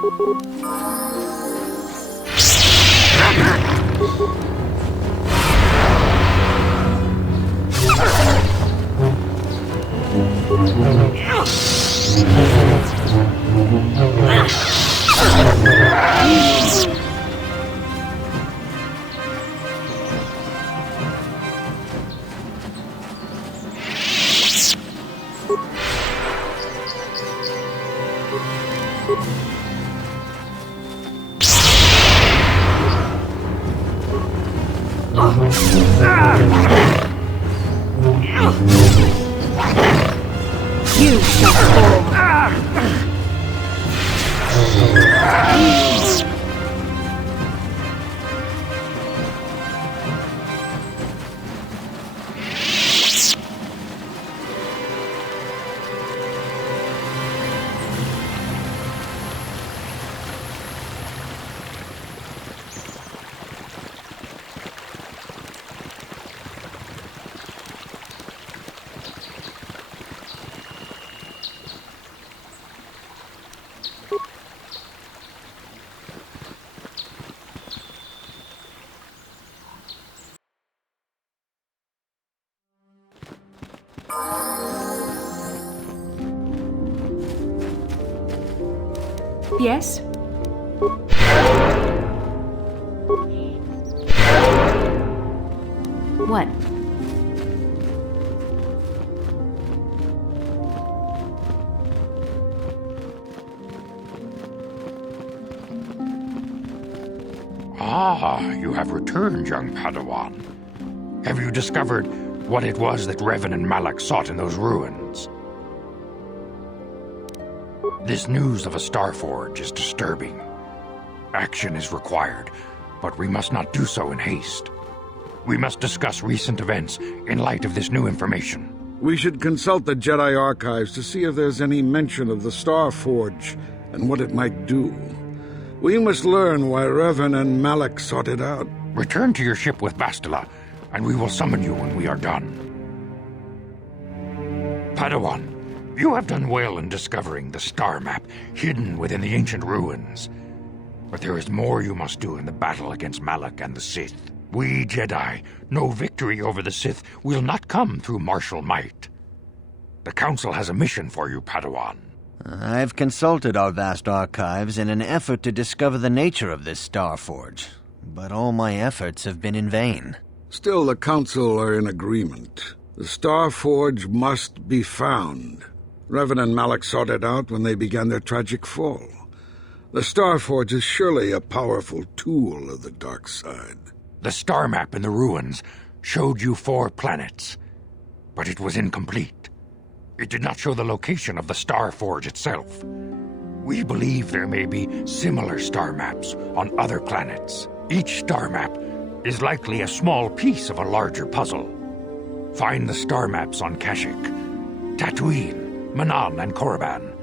You shall fall. Yes? What? Ah, you have returned, young Padawan. Have you discovered what it was that Revan and Malak sought in those ruins? This news of a Starforge is disturbing. Action is required, but we must not do so in haste. We must discuss recent events in light of this new information. We should consult the Jedi archives to see if there's any mention of the Starforge and what it might do. We must learn why Revan and Malak sought it out. Return to your ship with Bastila, and we will summon you when we are done. Padawan, you have done well in discovering the star map hidden within the ancient ruins. But there is more you must do in the battle against Malak and the Sith. We Jedi know victory over the Sith will not come through martial might. The Council has a mission for you, Padawan. I've consulted our vast archives in an effort to discover the nature of this Starforge, but all my efforts have been in vain. Still, the Council are in agreement. The Starforge must be found. Revan and Malak sought it out when they began their tragic fall. The Starforge is surely a powerful tool of the dark side. The star map in the ruins showed you 4 planets, but it was incomplete. It did not show the location of the Starforge itself. We believe there may be similar star maps on other planets. Each star map is likely a small piece of a larger puzzle. Find the star maps on Kashyyyk, Tatooine, Manan, and Korriban,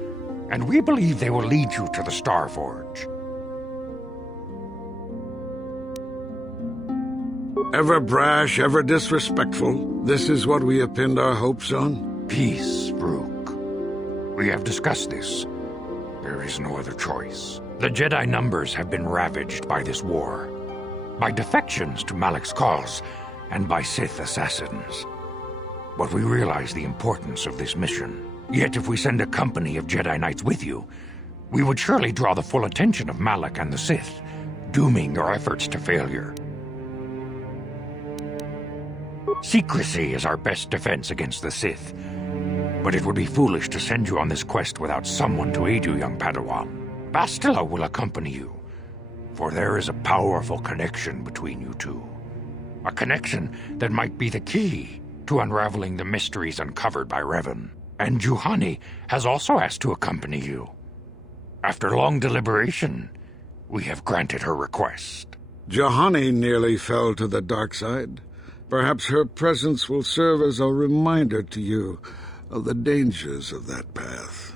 and we believe they will lead you to the Starforge. Ever brash, ever disrespectful, this is what we have pinned our hopes on? Peace, Rook. We have discussed this. There is no other choice. The Jedi numbers have been ravaged by this war, by defections to Malak's cause, and by Sith assassins. But we realize the importance of this mission. Yet if we send a company of Jedi Knights with you, we would surely draw the full attention of Malak and the Sith, dooming your efforts to failure. Secrecy is our best defense against the Sith, but it would be foolish to send you on this quest without someone to aid you, young Padawan. Bastila will accompany you, for there is a powerful connection between you two. A connection that might be the key to unraveling the mysteries uncovered by Revan. And Juhani has also asked to accompany you. After long deliberation, we have granted her request. Juhani nearly fell to the dark side. Perhaps her presence will serve as a reminder to you of the dangers of that path.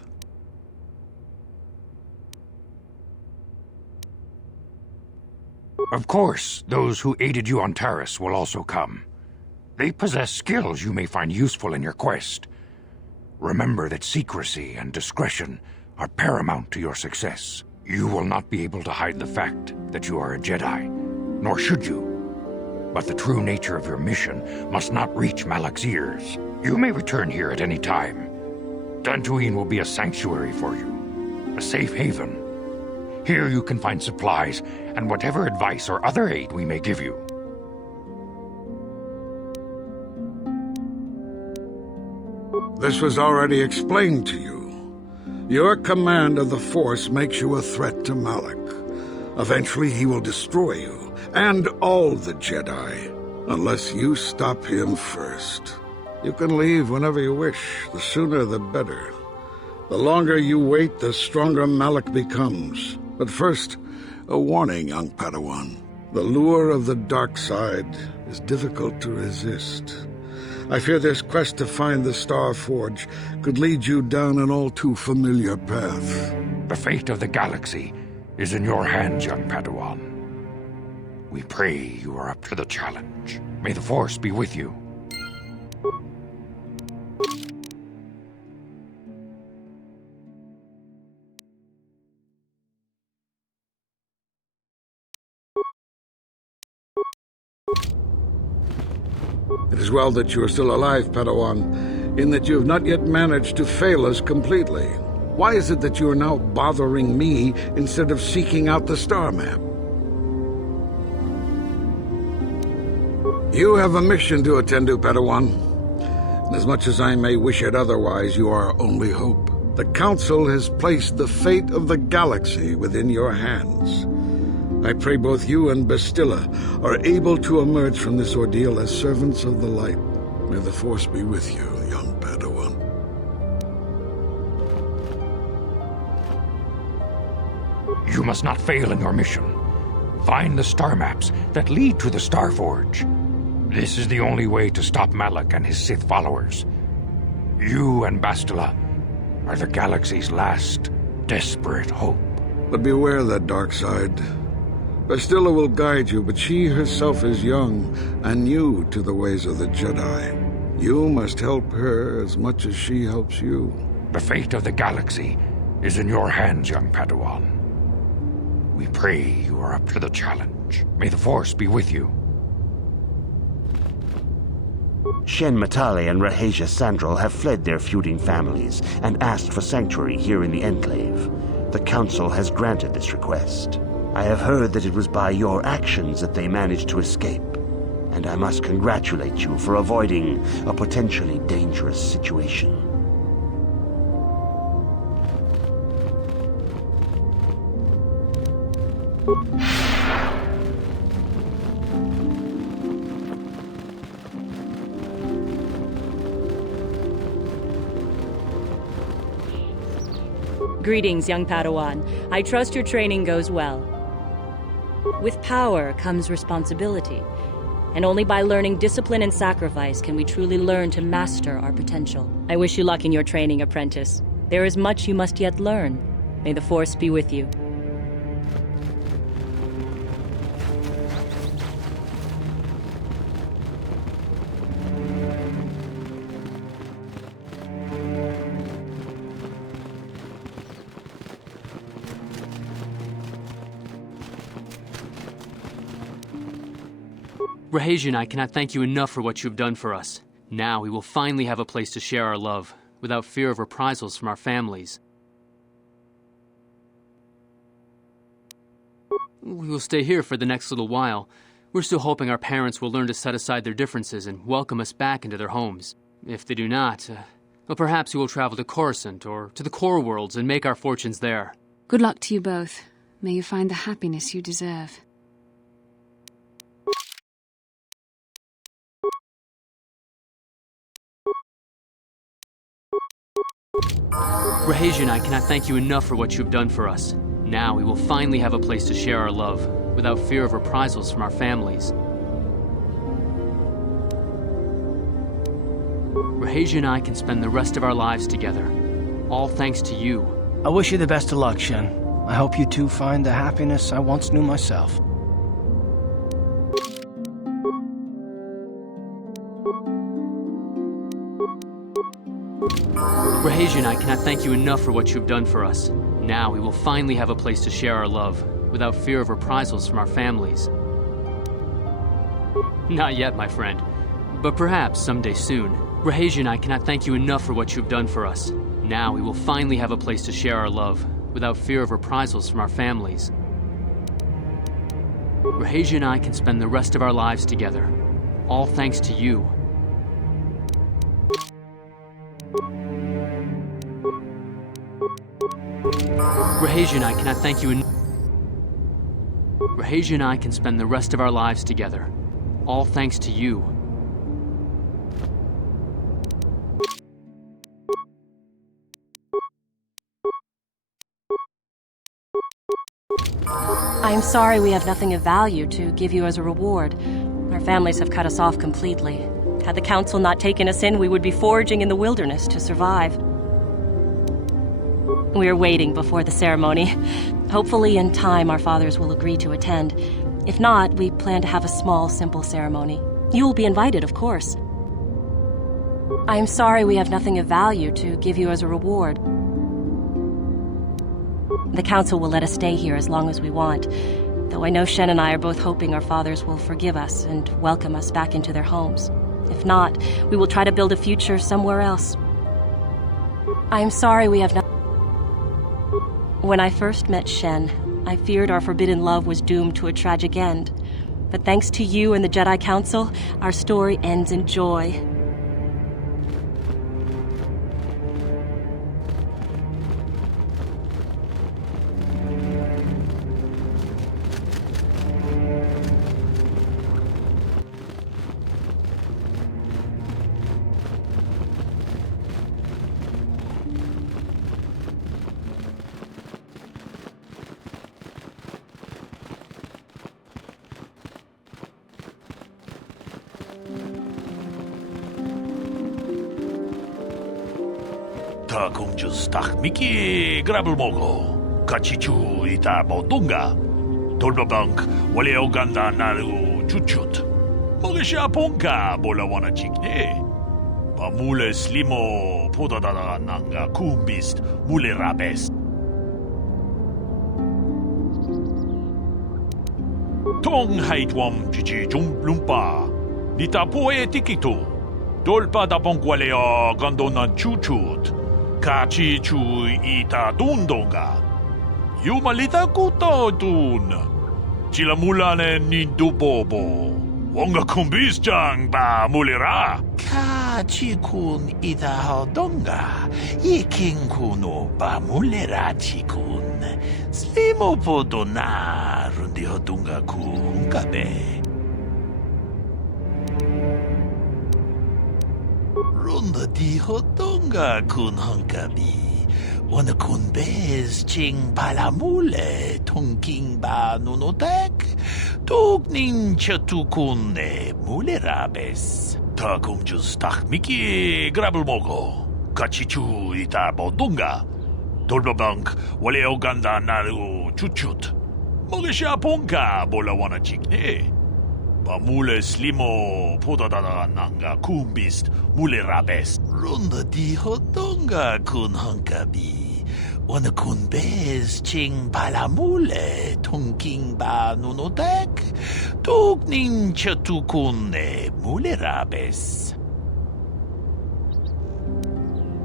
Of course, those who aided you on Taris will also come. They possess skills you may find useful in your quest. Remember that secrecy and discretion are paramount to your success. You will not be able to hide the fact that you are a Jedi, nor should you. But the true nature of your mission must not reach Malak's ears. You may return here at any time. Dantooine will be a sanctuary for you, a safe haven. Here you can find supplies and whatever advice or other aid we may give you. This was already explained to you. Your command of the Force makes you a threat to Malak. Eventually he will destroy you, and all the Jedi, unless you stop him first. You can leave whenever you wish. The sooner the better. The longer you wait, the stronger Malak becomes. But first, a warning, young Padawan. The lure of the dark side is difficult to resist. I fear this quest to find the Star Forge could lead you down an all-too familiar path. The fate of the galaxy is in your hands, young Padawan. We pray you are up to the challenge. May the Force be with you. It is well that you are still alive, Padawan, in that you have not yet managed to fail us completely. Why is it that you are now bothering me instead of seeking out the star map? You have a mission to attend to, Padawan. And as much as I may wish it otherwise, you are our only hope. The Council has placed the fate of the galaxy within your hands. I pray both you and Bastilla are able to emerge from this ordeal as servants of the light. May the Force be with you, young Padawan. You must not fail in your mission. Find the star maps that lead to the Star Forge. This is the only way to stop Malak and his Sith followers. You and Bastilla are the galaxy's last desperate hope. But beware that dark side. Bastilla will guide you, but she herself is young and new to the ways of the Jedi. You must help her as much as she helps you. The fate of the galaxy is in your hands, young Padawan. We pray you are up to the challenge. May the Force be with you. Shen Matale and Raheja Sandral have fled their feuding families and asked for sanctuary here in the Enclave. The Council has granted this request. I have heard that it was by your actions that they managed to escape, and I must congratulate you for avoiding a potentially dangerous situation. Greetings, young Padawan. I trust your training goes well. With power comes responsibility, and only by learning discipline and sacrifice can we truly learn to master our potential. I wish you luck in your training, apprentice. There is much you must yet learn. May the Force be with you. Raheja and I cannot thank you enough for what you have done for us. Now we will finally have a place to share our love, without fear of reprisals from our families. We will stay here for the next little while. We're still hoping our parents will learn to set aside their differences and welcome us back into their homes. If they do not, well, perhaps we will travel to Coruscant or to the core worlds and make our fortunes there. Good luck to you both. May you find the happiness you deserve. Raheja and I cannot thank you enough for what you have done for us. Now we will finally have a place to share our love, without fear of reprisals from our families. Raheja and I can spend the rest of our lives together, all thanks to you. I wish you the best of luck, Shen. I hope you too find the happiness I once knew myself. Raheja and I cannot thank you enough for what you have done for us. Now we will finally have a place to share our love, without fear of reprisals from our families. Not yet, my friend, but perhaps someday soon. Rahesia and I cannot thank you enough for what you've done for us. Now we will finally have a place to share our love, without fear of reprisals from our families. Rahesia and I can spend the rest of our lives together, all thanks to you. Rahesia and I cannot thank you enough. Rahesia and I can spend the rest of our lives together, all thanks to you. I'm sorry we have nothing of value to give you as a reward. Our families have cut us off completely. Had the Council not taken us in, we would be foraging in the wilderness to survive. We are waiting before the ceremony. Hopefully in time our fathers will agree to attend. If not, we plan to have a small, simple ceremony. You will be invited, of course. I am sorry we have nothing of value to give you as a reward. The Council will let us stay here as long as we want, though I know Shen and I are both hoping our fathers will forgive us and welcome us back into their homes. If not, we will try to build a future somewhere else. I am sorry we have not. When I first met Shen, I feared our forbidden love was doomed to a tragic end. But thanks to you and the Jedi Council, our story ends in joy. Ta kumjus tak miki grabel mogo. Kachichu ita bodunga. Tolbabank wale oganda naru chuchut. Mogesha ponka bola wana chikne. Pamule slimo podadada nanga kumbist mule rabest. Tong haitwam chichi jumplumpa. Nita poe tikito. Dolpa da bonkwalea gandonan chuchut. Kachi chu ita dundonga. Yumalita kuto dun. Chila mulane nindu bobo. Wonga kumbis jang ba mulera. Kachi kun ita hodonga. Yiking kuno ba mulera chikun. Slimo podona rundi hodunga kun kabe. Runda di hodonga kun hankabi. Wana kun bez ching palamule tongking ba nunotek. Tugnin chatukune mule rabes. Ta kumjus tak miki grabel mogo. Kachichu ita bodunga. Tolbabank wale oganda naru chuchut. Mogesha ponka bola wana chikne. Pamule slimo podadada nanga kumbist mule rabest. Runda di hodonga kun hankabi. Wana kun bez ching palamule tongking ba nunotek. Tugnin chatukune mule rabes.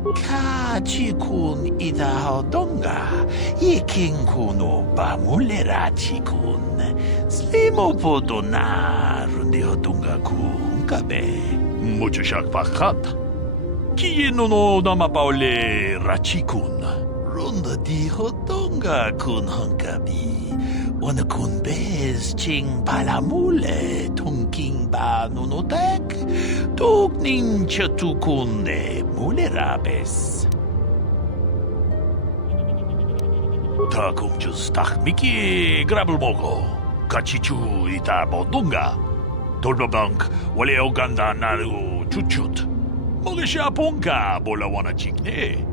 Kachi kun ita hodonga. Yiking kuno ba mule rachi kun. Slimo podona rundi hodunga kun kabe. Mucho shak pakat. Kie no nama paule rachi kun. Runda di hodonga kun hankabi. Wana kun bez ching palamule tongking ba nunotek. Tugnin chatukune mule rabes. Ta kumjus tak miki grabel mogo. Kachichu ita bodunga. Tolbabank wale oganda naru chuchut. Mogesha ponka bola wana chikne.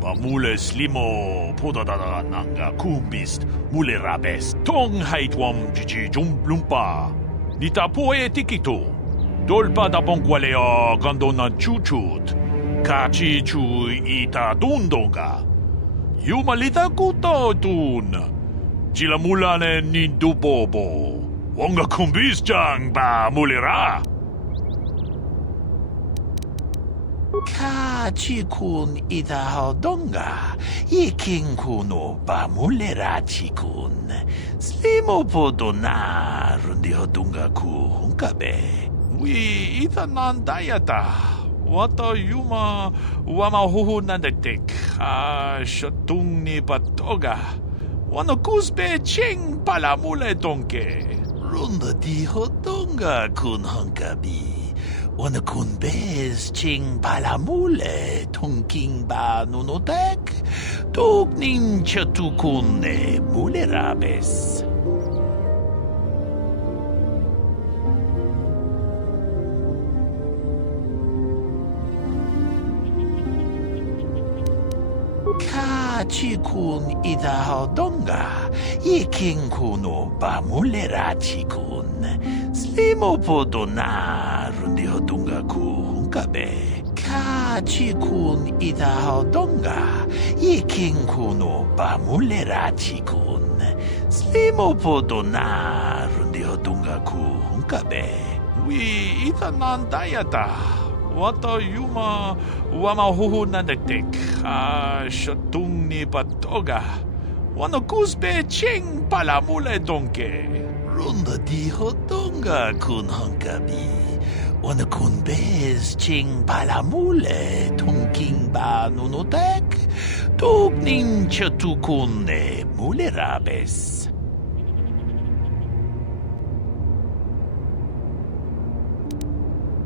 Pamule slimo podadada nanga kumbist mule rabest. Tong haitwam chichi jumplumpa. Nita poe tikito. Dolpa da bonkwalea gandonan chuchut. Kachi chu ita dundonga. Jumalita kutotun. Sila mulanen nindubobo. Wonga kumbisjang ba mulira. Ka chikun idahodonga. Iking kuno ba mulera chikun. Slimo podona rundi hodunga ku hunkabe. Wi itanan dayata. Wata yuma wama huhu nandatik. Shatung ni patoga. Wano kusbe ching palamule donke. Runda di hodonga kun hunkabi. Wana kun bez ching palamule tongking ba nunotek. Tuk nin chatukune mulerabes. Ka chikun idahodonga. Iking kuno ba mulera chikun. Slimo podona rundi hodunga ku hunkabe. Ka chikun idahodonga. Iking kuno ba mulera chikun. Slimo podona rundi hodunga ku hunkabe. Wi itanan dayata. Wata yuma wama huhu nandatik. Shatung ni patoga. Wano kusbe ching palamule donke. Runda di hodonga kun hunkabi. Wana kun bez ching palamule tongking ba nunotek. Tuk nin chatukune mulerabes.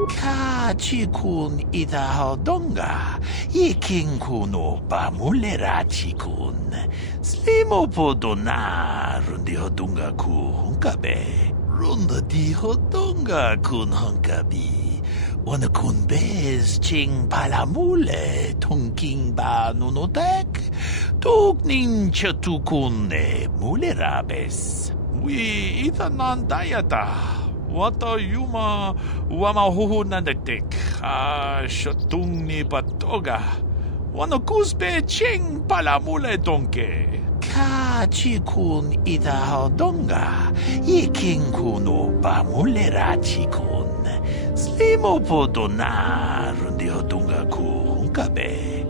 Ka chikun idahodonga. Iking kuno ba mulera chikun. Slimo podona rundi hodunga ku hunkabe. Runda di hodonga kun hunkabi. Wana kun bez ching palamule tongking ba nunotek. Tuk nin chatukune mulerabes. Wi itanan dayata. Wata yuma wama huhu nandatik. Shatung ni patoga. Wano kusbe ching palamule donke. Ka chikun idahodonga. Iking kuno ba mulera chikun. Slimo podona rundi hodunga ku hunkabe.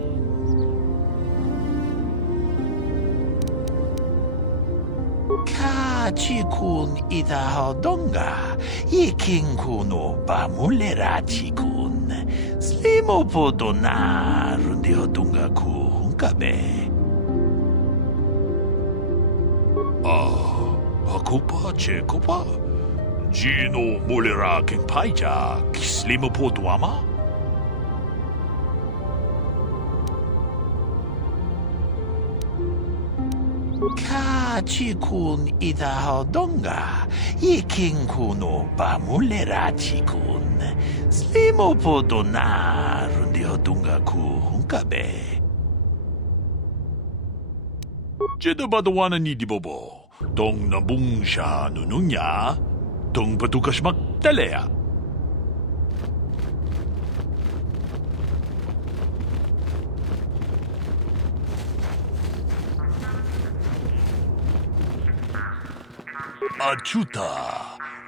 Ka chikun idahodonga. Iking kuno ba mulera chikun. Slimo podona rundi hodunga ku hunkabe. Hakupa chekopa. Gino mulera king paija. Slimo podwama. Ka chikun idahodonga. Iking kuno ba mulera chikun. Slimo podona rundi hodunga ku hunkabe. Jeda badawana ni dibobo. Tong nabung siya nununya. Tong patukas magtalea. Achuta,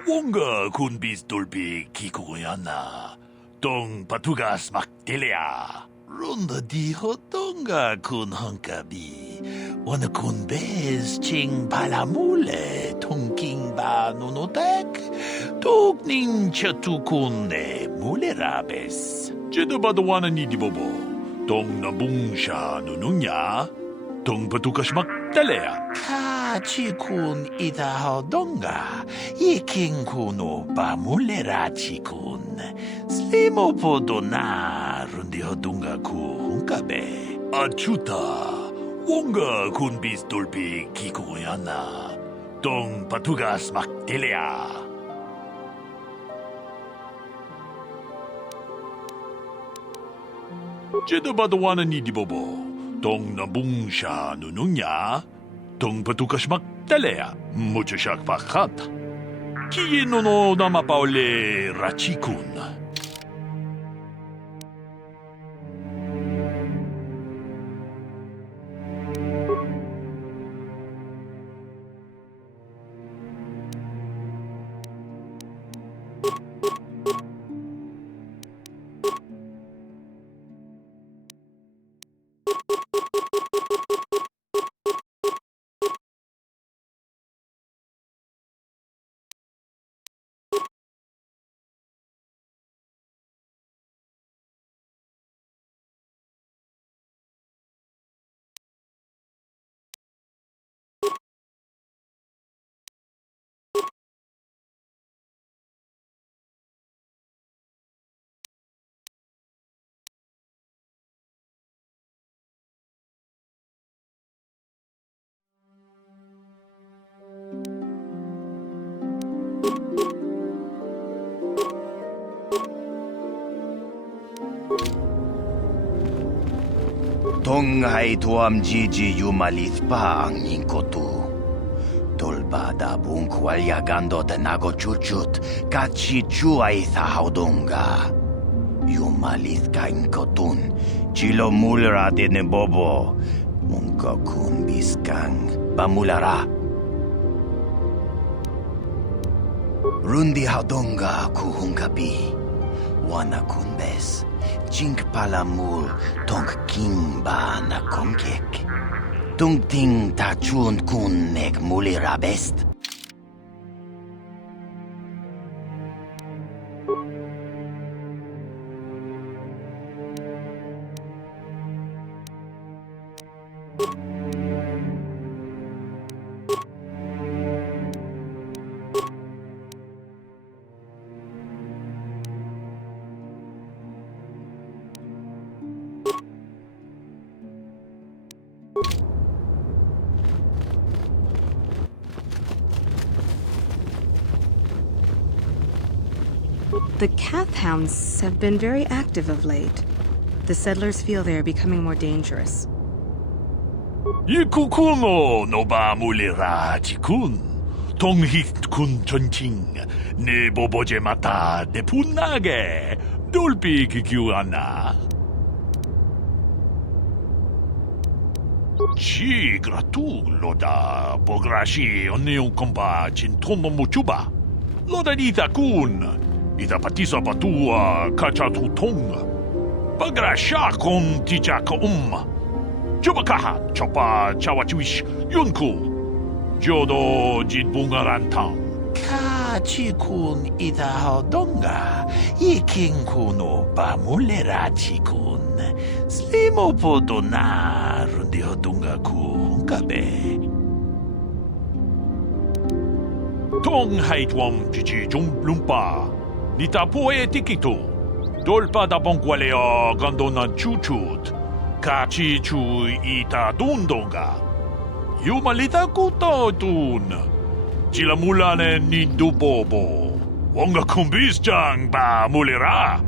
wonga kun bis dolbi kikugoyana. Tong patugas magtilea. Runda di hodonga kun hunkabi. Wana kun bez ching palamule tongking ba nunotek. Tuk nin chatukune mulerabes. Jeda badawana ni dibobo. Tong nabung siya nununya. Tong patukas magtalea. Ka chikun idahodonga. Iking kuno ba mulera chikun. Slimo podona rundi hodunga ku hunkabe. Achuta, wonga kun bis dolbi kikugoyana. Tong patugas magtilea. Jeda badawana ni dibobo. Tong nabung siya nununya. Tong patukas magtalea. Mucho siyak pakat. Kiyino no namapaule rachikun. Tonghai tuam jiji yumalith pa ang ningkotu. Tolbada bunkwal yagando de nago chuchut, kachi chuay haudonga. Yumalith ka inkotun, chilo mulra de nebobo, munkokun biskang, bamulara. Rundi haudonga kuhungabi, wana kunbes, chink palamul, tong kimba na kongkek. Tung ting ta chun kun nek mulira best. The Cath Hounds have been very active of late. The settlers feel they are becoming more dangerous. Ikukuno no ba mulira chikun. Tonghit kun chonching. Ne boboje mata de punage. Dolpi kikiwana. Chi gratu loda bograshi oneon kompa chintono muchuba. Loda dita kun. Ita patisa patua kachatutong. Bagrasha kon tijaka Chubakaha chopa chawachuish yunku. Jodo jitbungarantang. Kachikun ita hodonga. Ikinkuno bamulera chikun. Slimo podona rundi hodonga ku kabe. Tong haitwam chichi lumpa. Nita poe tikito. Dolpa da bonkwaleo gandona chuchut. Kachi chu ita dundonga. Yumalita kuto tun. Chilamulane nindu bobo. Wonga kumbis jang ba mulira.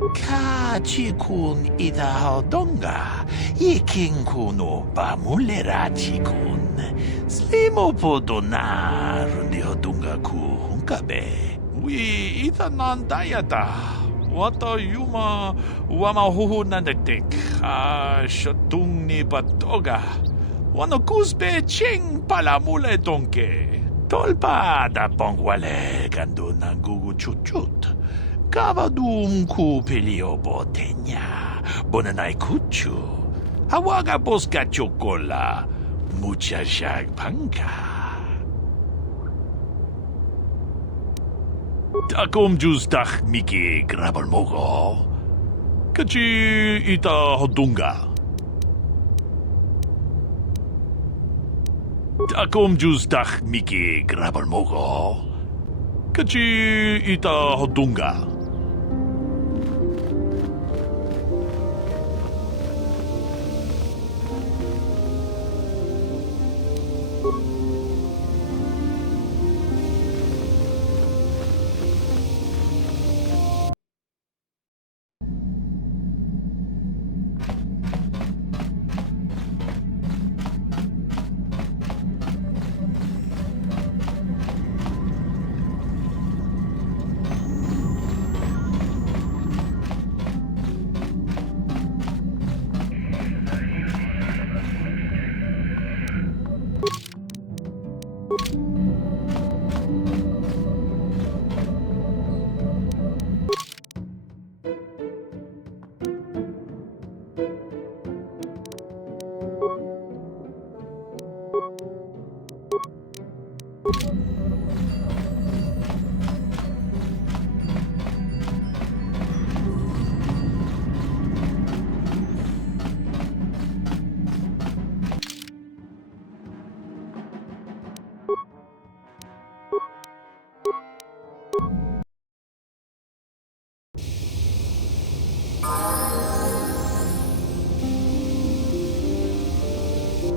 Kachi kun ita hodonga. Iking kuno ba mulira chikun. Slimo podona rundi hodunga ku hunkabe. Wi ita nandayata. Wata yuma wama huhu nandatik. Shatung ni batoga. Wano kusbe ching palamule donke. Tolpa da pongwale gando nangugu chuchut. Kavadum ku pelio botenya. Bonanai kuchu. Hawaga boska chokola. Mucha shag panka. Takom justach miki grabal mogo. Kachi ita hodunga. Takom justach miki grabal mogo. Kachi ita hodunga.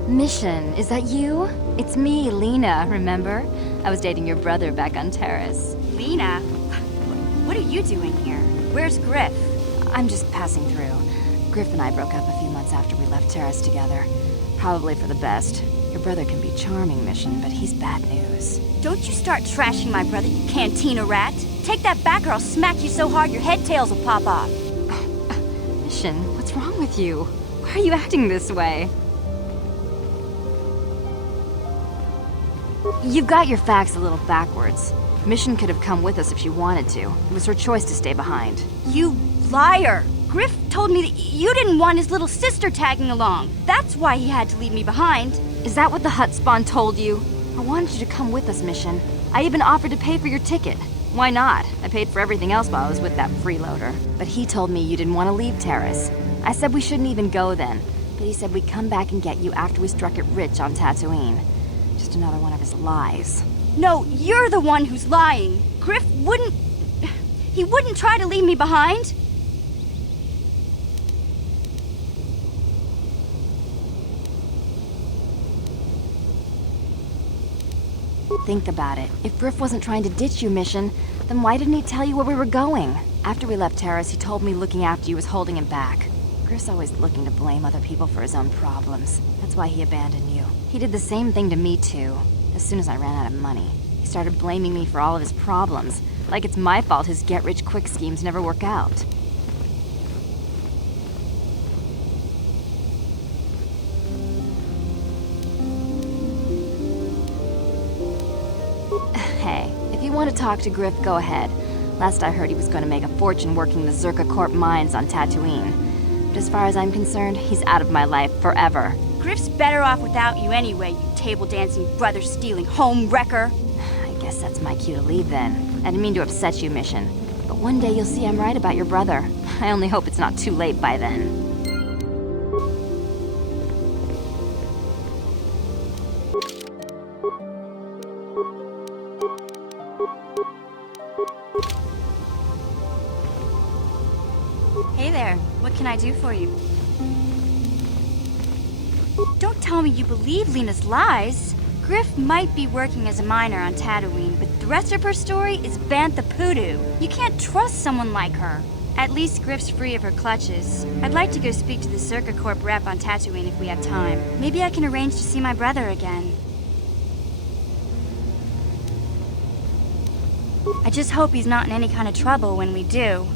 Mission, is that you? It's me, Lena, remember? I was dating your brother back on Terrace. Lena? What are you doing here? Where's Griff? I'm just passing through. Griff and I broke up a few months after we left Terrace together. Probably for the best. Your brother can be charming, Mission, but he's bad news. Don't you start trashing my brother, you cantina rat. Take that back or I'll smack you so hard your head tails will pop off. Mission, what's wrong with you? Why are you acting this way? You've got your facts a little backwards. Mission could have come with us if she wanted to. It was her choice to stay behind. You liar! Griff told me that you didn't want his little sister tagging along. That's why he had to leave me behind. Is that what the Hutt spawn told you? I wanted you to come with us, Mission. I even offered to pay for your ticket. Why not? I paid for everything else while I was with that freeloader. But he told me you didn't want to leave Terrace. I said we shouldn't even go then. But he said we'd come back and get you after we struck it rich on Dantooine. Just another one of his lies. No, you're the one who's lying. Griff wouldn't... He wouldn't try to leave me behind. Think about it. If Griff wasn't trying to ditch you, Mission, then why didn't he tell you where we were going? After we left Terrace, he told me looking after you was holding him back. Griff's always looking to blame other people for his own problems. That's why he abandoned you. He did the same thing to me, too. As soon as I ran out of money, he started blaming me for all of his problems. Like it's my fault his get-rich-quick schemes never work out. Hey, if you want to talk to Griff, go ahead. Last I heard he was going to make a fortune working the Zerka Corp mines on Dantooine. But as far as I'm concerned, he's out of my life forever. Griff's better off without you anyway, you table-dancing, brother-stealing home wrecker. I guess that's my cue to leave then. I didn't mean to upset you, Mission. But one day you'll see I'm right about your brother. I only hope it's not too late by then. Hey there, what can I do for you? Don't tell me you believe Lena's lies. Griff might be working as a miner on Dantooine, but the rest of her story is Bantha Poodoo. You can't trust someone like her. At least Griff's free of her clutches. I'd like to go speak to the Zerka Corp rep on Dantooine if we have time. Maybe I can arrange to see my brother again. I just hope he's not in any kind of trouble when we do.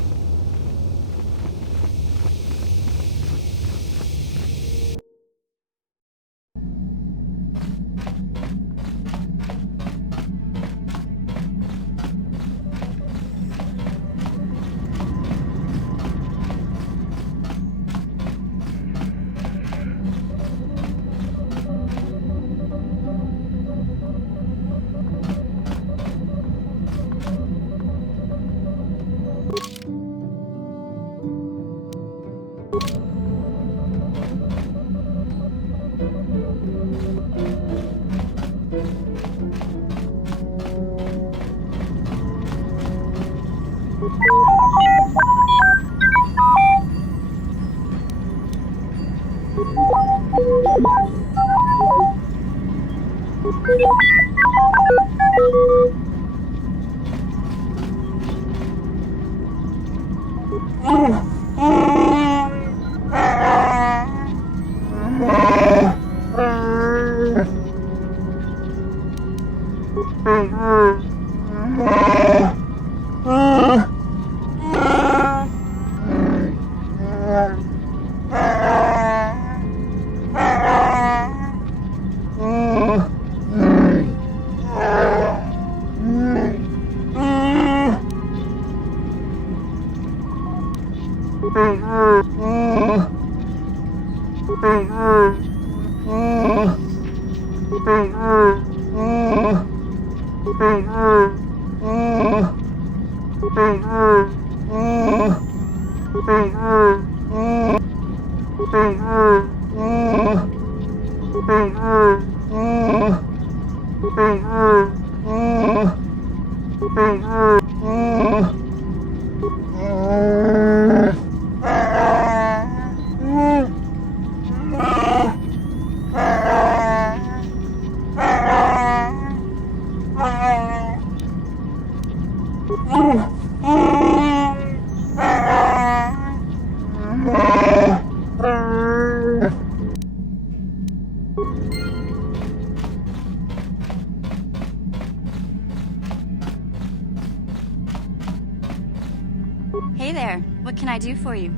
Hey there, what can I do for you?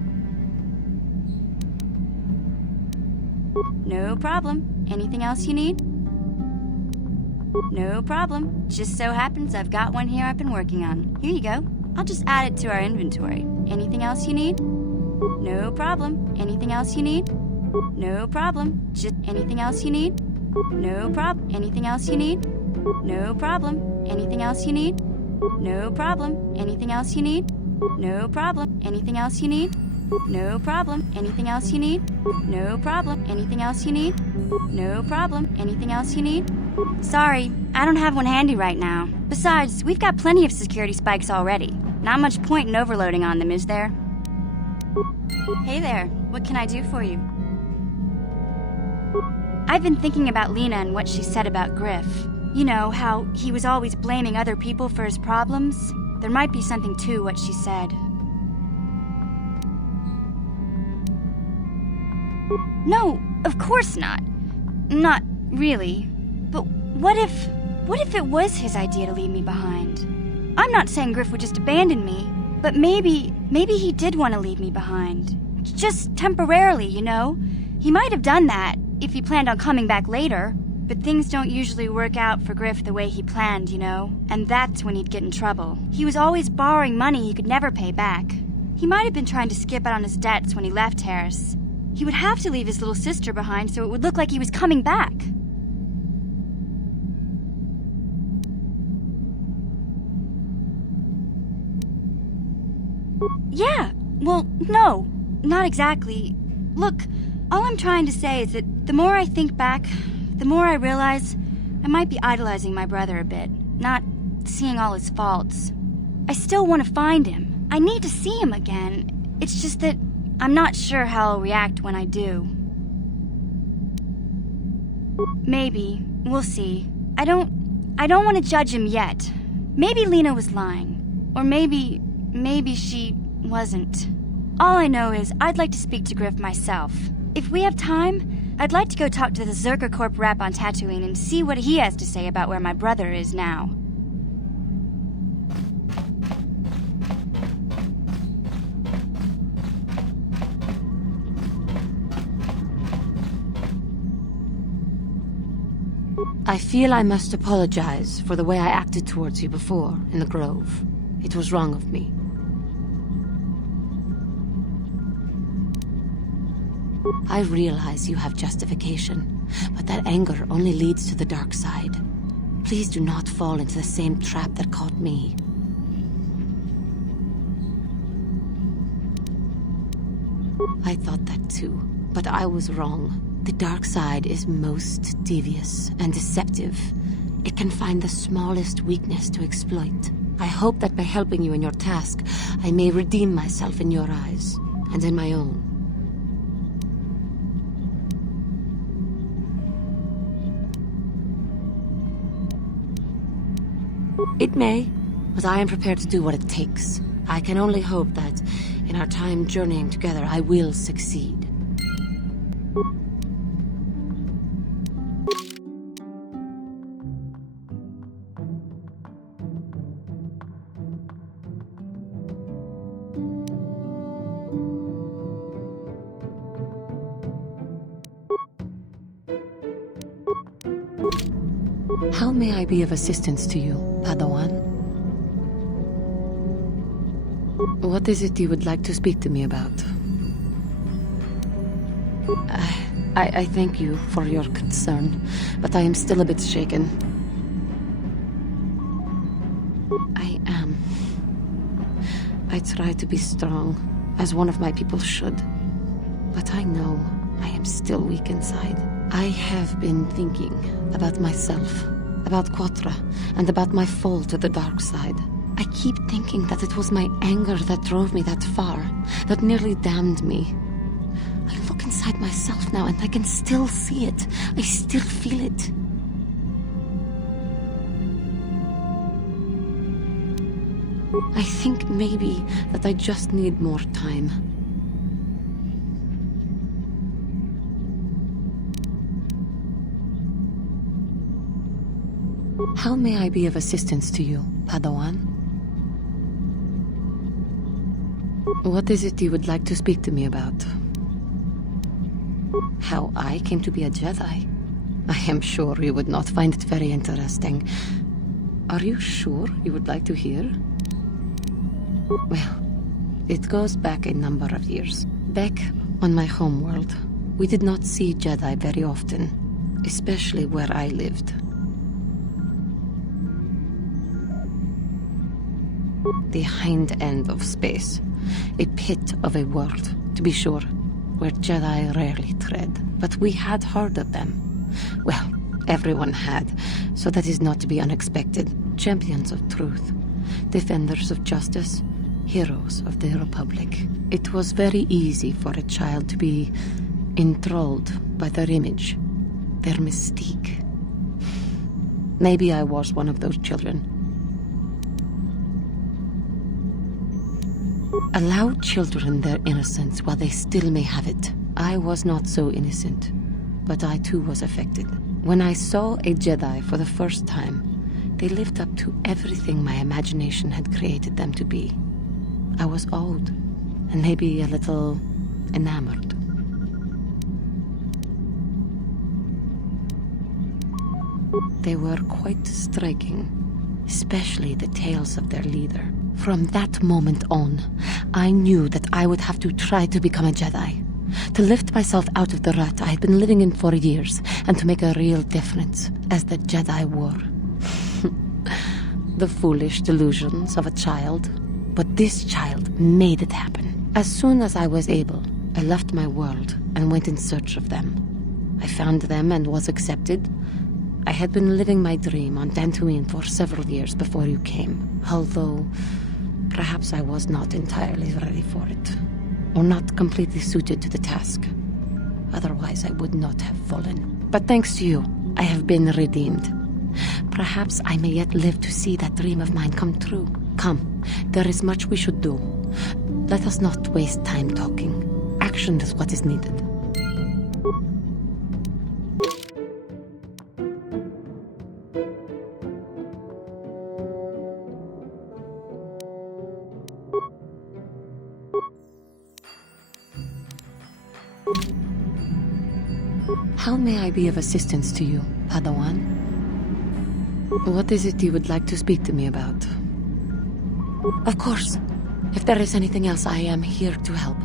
No problem. Anything else you need? No problem. Just so happens I've got one here I've been working on. Here you go. I'll just add it to our inventory. Anything else you need? No problem. Anything else you need? No problem. Just anything else you need? No problem. Anything else you need? No problem. Anything else you need? No problem. Anything else you need? No problem. Anything else you need? No problem. Anything else you need? No problem. Anything else you need? No problem. Anything else you need? Sorry, I don't have one handy right now. Besides, we've got plenty of security spikes already. Not much point in overloading on them, is there? Hey there, what can I do for you? I've been thinking about Lena and what she said about Griff. You know, how he was always blaming other people for his problems? There might be something to what she said. No, of course not. Not really. But what if it was his idea to leave me behind? I'm not saying Griff would just abandon me, but maybe he did want to leave me behind. Just temporarily, you know? He might have done that if he planned on coming back later, but things don't usually work out for Griff the way he planned, you know? And that's when he'd get in trouble. He was always borrowing money he could never pay back. He might have been trying to skip out on his debts when he left Terrace. He would have to leave his little sister behind so it would look like he was coming back. Yeah, well, no, not exactly. Look, all I'm trying to say is that the more I think back, the more I realize I might be idolizing my brother a bit, not seeing all his faults. I still want to find him. I need to see him again. It's just that I'm not sure how I'll react when I do. Maybe. We'll see. I don't want to judge him yet. Maybe Lena was lying. Or maybe she wasn't. All I know is I'd like to speak to Griff myself. If we have time, I'd like to go talk to the Zerka Corp rep on Tatooine and see what he has to say about where my brother is now. I feel I must apologize for the way I acted towards you before in the Grove. It was wrong of me. I realize you have justification, but that anger only leads to the dark side. Please do not fall into the same trap that caught me. I thought that too, but I was wrong. The dark side is most devious and deceptive. It can find the smallest weakness to exploit. I hope that by helping you in your task, I may redeem myself in your eyes, and in my own. It may, but I am prepared to do what it takes. I can only hope that, in our time journeying together, I will succeed. How may I be of assistance to you, Padawan? What is it you would like to speak to me about? I thank you for your concern, but I am still a bit shaken. I am. I try to be strong, as one of my people should. But I know I am still weak inside. I have been thinking about myself, about KOTOR, and about my fall to the dark side. I keep thinking that it was my anger that drove me that far, that nearly damned me. I look inside myself now and I can still see it. I still feel it. I think maybe that I just need more time. How may I be of assistance to you, Padawan? What is it you would like to speak to me about? How I came to be a Jedi? I am sure you would not find it very interesting. Are you sure you would like to hear? Well, it goes back a number of years. Back on my homeworld, we did not see Jedi very often, especially where I lived. The hind end of space. A pit of a world, to be sure, where Jedi rarely tread. But we had heard of them. Well, everyone had, so that is not to be unexpected. Champions of truth, defenders of justice, heroes of the Republic. It was very easy for a child to be enthralled by their image, their mystique. Maybe I was one of those children. Allow children their innocence while they still may have it. I was not so innocent, but I too was affected. When I saw a Jedi for the first time, they lived up to everything my imagination had created them to be. I was awed, and maybe a little enamored. They were quite striking, especially the tales of their leader. From that moment on, I knew that I would have to try to become a Jedi, to lift myself out of the rut I had been living in for years, and to make a real difference as the Jedi wore. The foolish delusions of a child, but this child made it happen. As soon as I was able, I left my world and went in search of them. I found them and was accepted. I had been living my dream on Dantooine for several years before you came, although perhaps I was not entirely ready for it, or not completely suited to the task. Otherwise, I would not have fallen. But thanks to you, I have been redeemed. Perhaps I may yet live to see that dream of mine come true. Come, there is much we should do. Let us not waste time talking. Action is what is needed. How may I be of assistance to you, Padawan? What is it you would like to speak to me about? Of course. If there is anything else, I am here to help.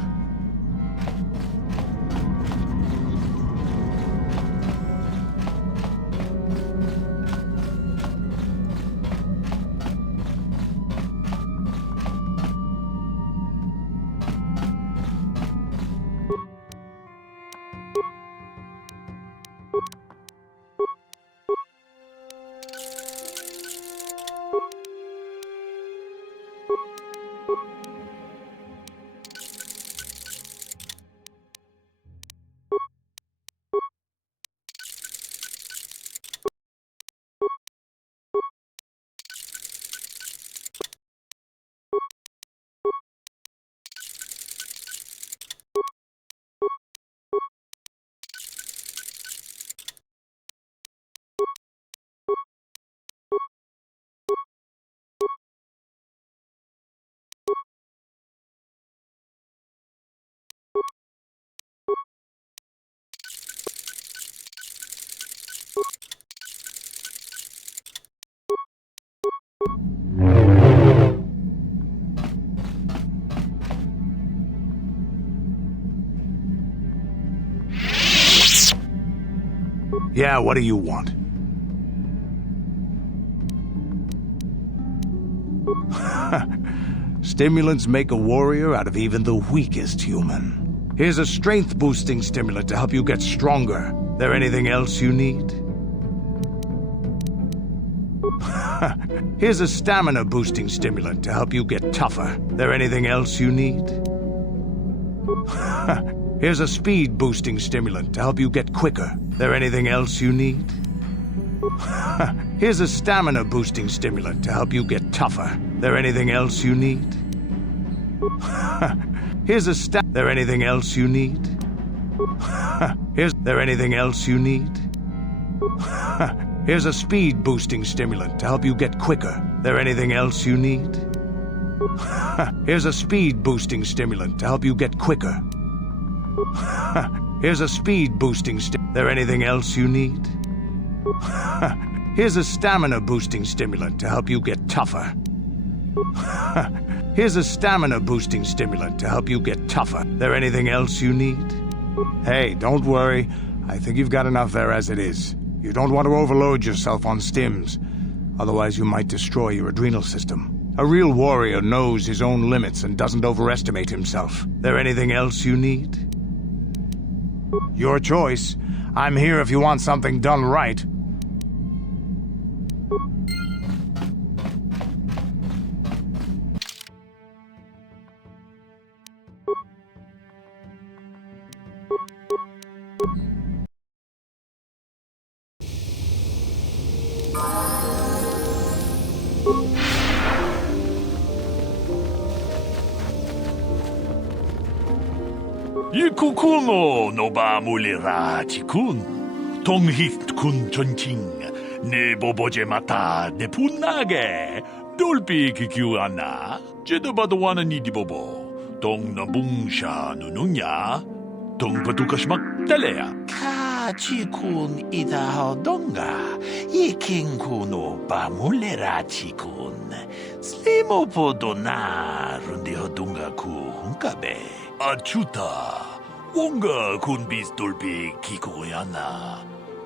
Yeah, what do you want? Stimulants make a warrior out of even the weakest human. Here's a strength-boosting stimulant to help you get stronger. There anything else you need? Here's a stamina-boosting stimulant to help you get tougher. There anything else you need? Here's a speed-boosting stimulant to help you get quicker. There anything else you need? Here's a stamina-boosting stimulant to help you get tougher. There anything else you need? Here's a There anything else you need? There anything else you need? Here's a speed-boosting stimulant to help you get quicker. There anything else you need? Here's a speed-boosting stimulant to help you get quicker. Here's a speed-boosting There anything else you need? Here's a stamina-boosting stimulant to help you get tougher. Here's a stamina-boosting stimulant to help you get tougher. There anything else you need? Hey, don't worry. I think you've got enough there as it is. You don't want to overload yourself on stims. Otherwise you might destroy your adrenal system. A real warrior knows his own limits and doesn't overestimate himself. There anything else you need? Your choice. I'm here if you want something done right. Ikukuno no ba mulira tikun. Tonghit kun chonting. Ne boboje mata ne punage. Dolpi kikiuana. Jedabadwana ni dibobo. Tong nabungsha nununya. Tong patukashmak telea. Ka chikun ida hodonga. Iking kuno ba mulira chikun. Slimo podona rundi hodunga ku hunkabe. Achuta, wonga kun bis dolpi kikoyana,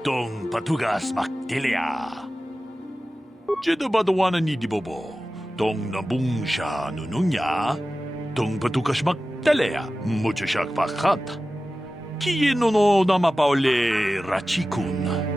tong patugas maktelea. Jedabadwana ni dibobo, tong nabungsha nununya, tong patukas maktelea, muchashak pakat. Kieno no namapaole rachikun.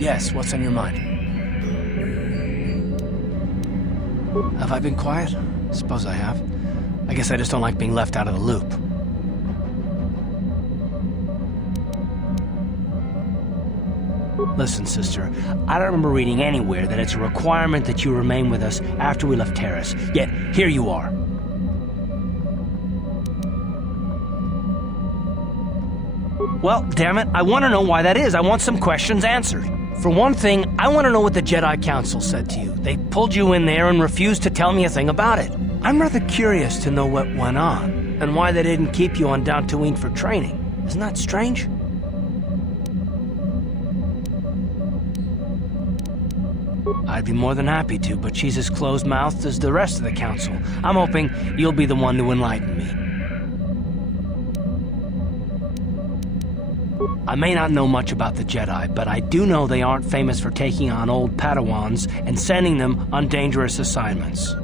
Yes, what's on your mind? Have I been quiet? Suppose I have. I guess I just don't like being left out of the loop. Listen, sister, I don't remember reading anywhere that it's a requirement that you remain with us after we left Terrace. Yet, here you are. Well, damn it, I want to know why that is. I want some questions answered. For one thing, I want to know what the Jedi Council said to you. They pulled you in there and refused to tell me a thing about it. I'm rather curious to know what went on, and why they didn't keep you on Dantooine for training. Isn't that strange? I'd be more than happy to, but she's as closed-mouthed as the rest of the Council. I'm hoping you'll be the one to enlighten me. I may not know much about the Jedi, but I do know they aren't famous for taking on old Padawans and sending them on dangerous assignments.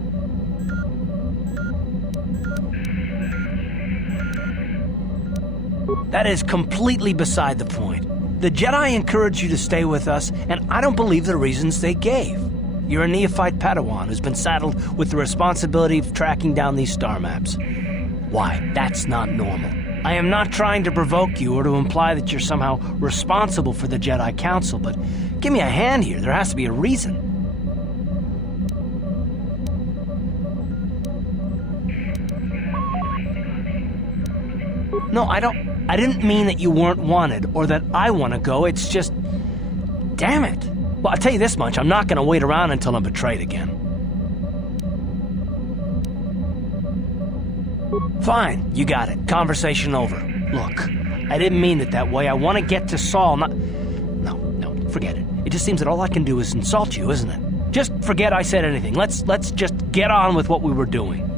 That is completely beside the point. The Jedi encouraged you to stay with us, and I don't believe the reasons they gave. You're a neophyte Padawan who's been saddled with the responsibility of tracking down these star maps. Why, that's not normal. I am not trying to provoke you or to imply that you're somehow responsible for the Jedi Council, but give me a hand here. There has to be a reason. No, I didn't mean that you weren't wanted or that I want to go. It's just... Damn it. Well, I'll tell you this much. I'm not going to wait around until I'm betrayed again. Fine, you got it. Conversation over. Look, I didn't mean it that way. I want to get to Saul, not... No, forget it. It just seems that all I can do is insult you, isn't it? Just forget I said anything. Let's just get on with what we were doing.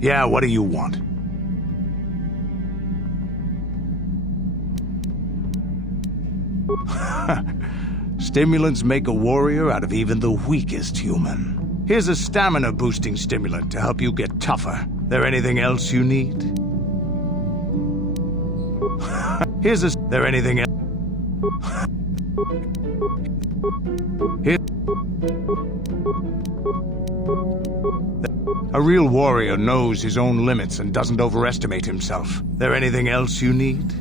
Yeah, what do you want? Stimulants make a warrior out of even the weakest human. Here's a stamina-boosting stimulant to help you get tougher. There anything else you need? There anything else? A real warrior knows his own limits and doesn't overestimate himself. There anything else you need?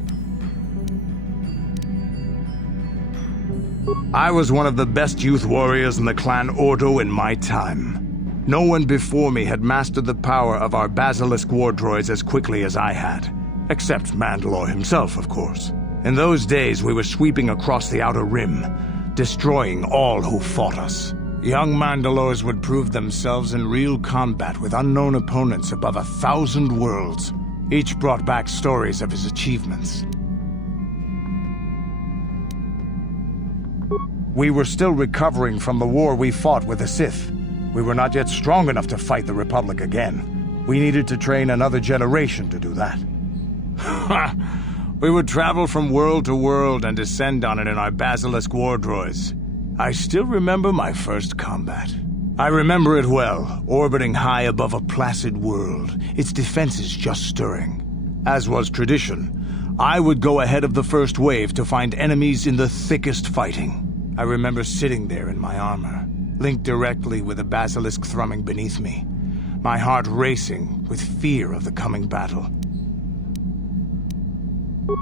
I was one of the best youth warriors in the clan Ordo in my time. No one before me had mastered the power of our basilisk war droids as quickly as I had. Except Mandalore himself, of course. In those days, we were sweeping across the Outer Rim, destroying all who fought us. Young Mandalores would prove themselves in real combat with unknown opponents above 1,000 worlds. Each brought back stories of his achievements. We were still recovering from the war we fought with the Sith. We were not yet strong enough to fight the Republic again. We needed to train another generation to do that. We would travel from world to world and descend on it in our basilisk war droids. I still remember my first combat. I remember it well, orbiting high above a placid world, its defenses just stirring. As was tradition, I would go ahead of the first wave to find enemies in the thickest fighting. I remember sitting there in my armor, linked directly with a basilisk thrumming beneath me, my heart racing with fear of the coming battle.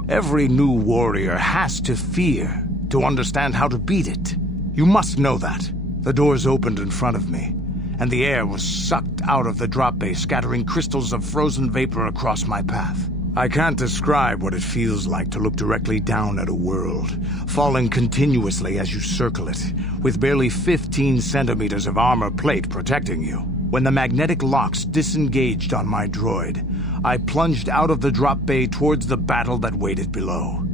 Every new warrior has to fear to understand how to beat it. You must know that. The doors opened in front of me, and the air was sucked out of the drop bay, scattering crystals of frozen vapor across my path. I can't describe what it feels like to look directly down at a world, falling continuously as you circle it, with barely 15 centimeters of armor plate protecting you. When the magnetic locks disengaged on my droid, I plunged out of the drop bay towards the battle that waited below.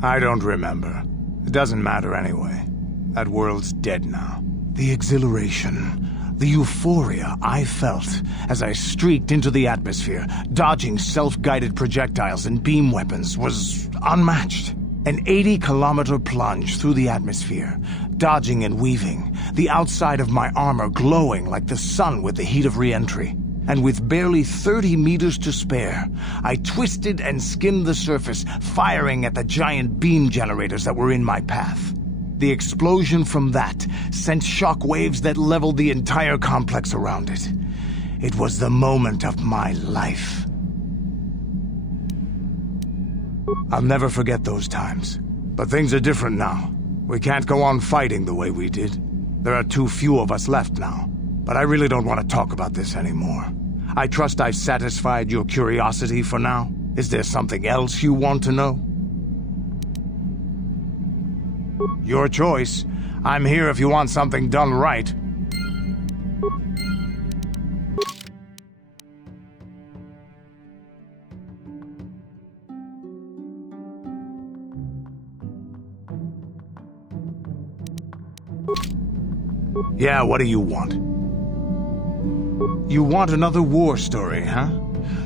I don't remember. It doesn't matter anyway. That world's dead now. The exhilaration, the euphoria I felt as I streaked into the atmosphere, dodging self-guided projectiles and beam weapons, was unmatched. An 80-kilometer plunge through the atmosphere, dodging and weaving, the outside of my armor glowing like the sun with the heat of re-entry. And with barely 30 meters to spare, I twisted and skimmed the surface, firing at the giant beam generators that were in my path. The explosion from that sent shock waves that leveled the entire complex around it. It was the moment of my life. I'll never forget those times. But things are different now. We can't go on fighting the way we did. There are too few of us left now. But I really don't want to talk about this anymore. I trust I've satisfied your curiosity for now. Is there something else you want to know? Your choice. I'm here if you want something done right. Yeah, what do you want? You want another war story, huh?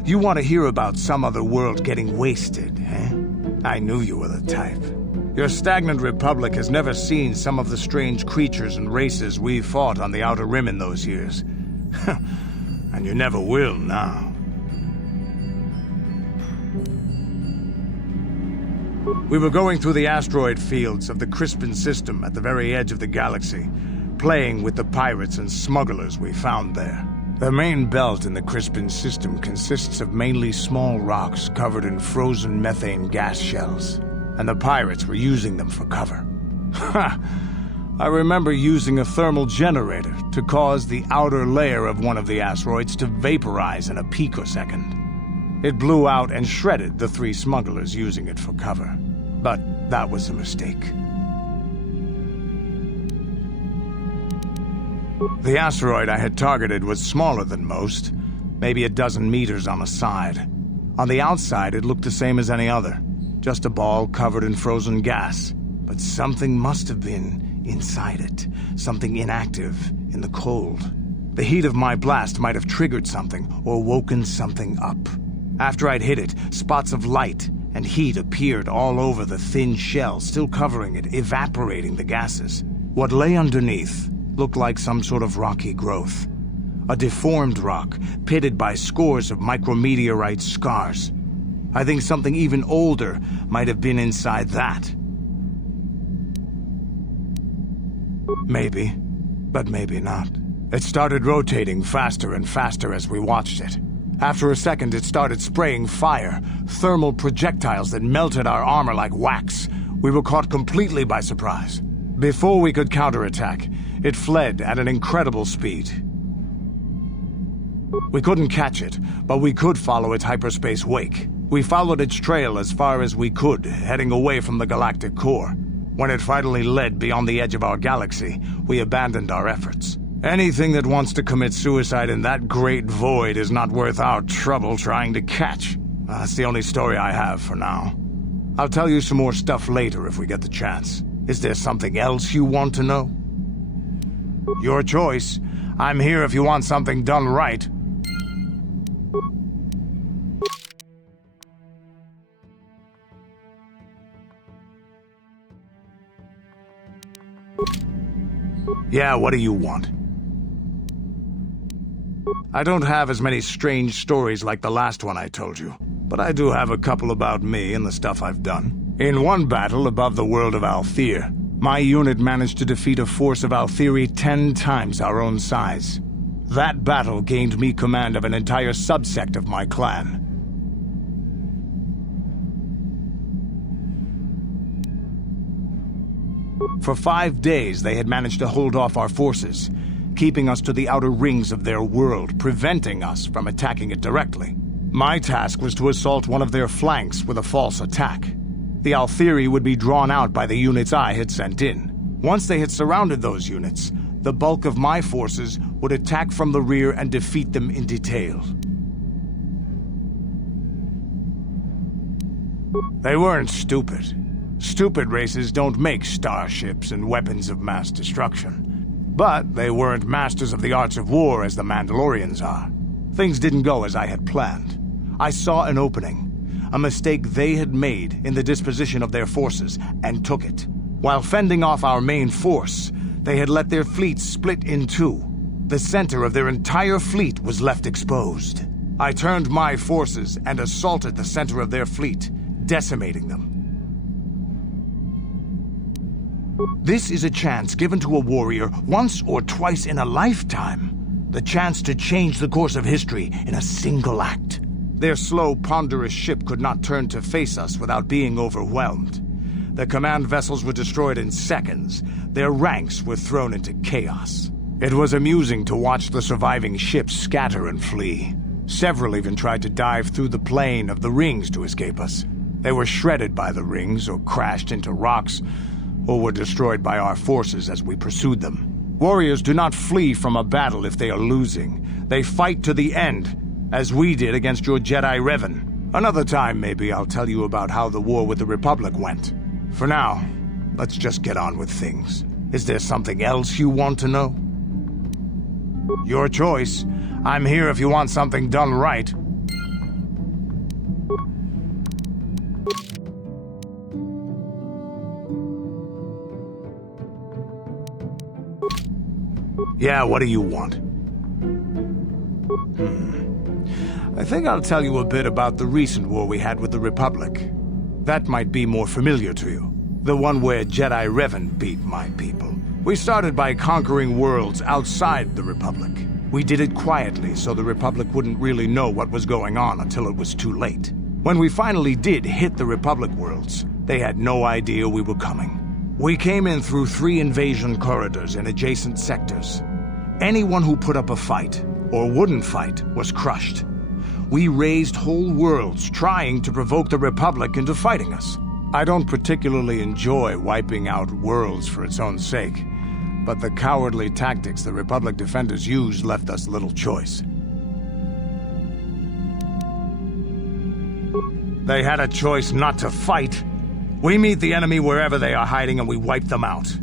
You want to hear about some other world getting wasted, eh? I knew you were the type. Your stagnant republic has never seen some of the strange creatures and races we fought on the Outer Rim in those years. And you never will now. We were going through the asteroid fields of the Crispin system at the very edge of the galaxy, playing with the pirates and smugglers we found there. The main belt in the Crispin system consists of mainly small rocks covered in frozen methane gas shells, and the pirates were using them for cover. Ha! I remember using a thermal generator to cause the outer layer of one of the asteroids to vaporize in a picosecond. It blew out and shredded the 3 smugglers using it for cover. But that was a mistake. The asteroid I had targeted was smaller than most, maybe a dozen meters on a side. On the outside, it looked the same as any other, just a ball covered in frozen gas. But something must have been inside it, something inactive in the cold. The heat of my blast might have triggered something or woken something up. After I'd hit it, spots of light and heat appeared all over the thin shell, still covering it, evaporating the gases. What lay underneath looked like some sort of rocky growth. A deformed rock, pitted by scores of micrometeorite scars. I think something even older might have been inside that. Maybe, but maybe not. It started rotating faster and faster as we watched it. After a second, it started spraying fire, thermal projectiles that melted our armor like wax. We were caught completely by surprise. Before we could counterattack, it fled at an incredible speed. We couldn't catch it, but we could follow its hyperspace wake. We followed its trail as far as we could, heading away from the galactic core. When it finally led beyond the edge of our galaxy, we abandoned our efforts. Anything that wants to commit suicide in that great void is not worth our trouble trying to catch. That's the only story I have for now. I'll tell you some more stuff later if we get the chance. Is there something else you want to know? Your choice. I'm here if you want something done right. Yeah, what do you want? I don't have as many strange stories like the last one I told you, but I do have a couple about me and the stuff I've done. In one battle above the world of Althir, my unit managed to defeat a force of Althiri 10 times our own size. That battle gained me command of an entire subsect of my clan. For 5 days, they had managed to hold off our forces, keeping us to the outer rings of their world, preventing us from attacking it directly. My task was to assault one of their flanks with a false attack. The Althiri would be drawn out by the units I had sent in. Once they had surrounded those units, the bulk of my forces would attack from the rear and defeat them in detail. They weren't stupid. Stupid races don't make starships and weapons of mass destruction. But they weren't masters of the arts of war as the Mandalorians are. Things didn't go as I had planned. I saw an opening, a mistake they had made in the disposition of their forces, and took it. While fending off our main force, they had let their fleet split in two. The center of their entire fleet was left exposed. I turned my forces and assaulted the center of their fleet, decimating them. This is a chance given to a warrior once or twice in a lifetime. The chance to change the course of history in a single act. Their slow, ponderous ship could not turn to face us without being overwhelmed. Their command vessels were destroyed in seconds. Their ranks were thrown into chaos. It was amusing to watch the surviving ships scatter and flee. Several even tried to dive through the plane of the rings to escape us. They were shredded by the rings, or crashed into rocks, or were destroyed by our forces as we pursued them. Warriors do not flee from a battle if they are losing. They fight to the end, as we did against your Jedi Revan. Another time, maybe, I'll tell you about how the war with the Republic went. For now, let's just get on with things. Is there something else you want to know? Your choice. I'm here if you want something done right. Yeah, what do you want? I think I'll tell you a bit about the recent war we had with the Republic. That might be more familiar to you. The one where Jedi Revan beat my people. We started by conquering worlds outside the Republic. We did it quietly so the Republic wouldn't really know what was going on until it was too late. When we finally did hit the Republic worlds, they had no idea we were coming. We came in through 3 invasion corridors in adjacent sectors. Anyone who put up a fight, or wouldn't fight, was crushed. We razed whole worlds trying to provoke the Republic into fighting us. I don't particularly enjoy wiping out worlds for its own sake, but the cowardly tactics the Republic defenders used left us little choice. They had a choice not to fight. We meet the enemy wherever they are hiding and we wipe them out.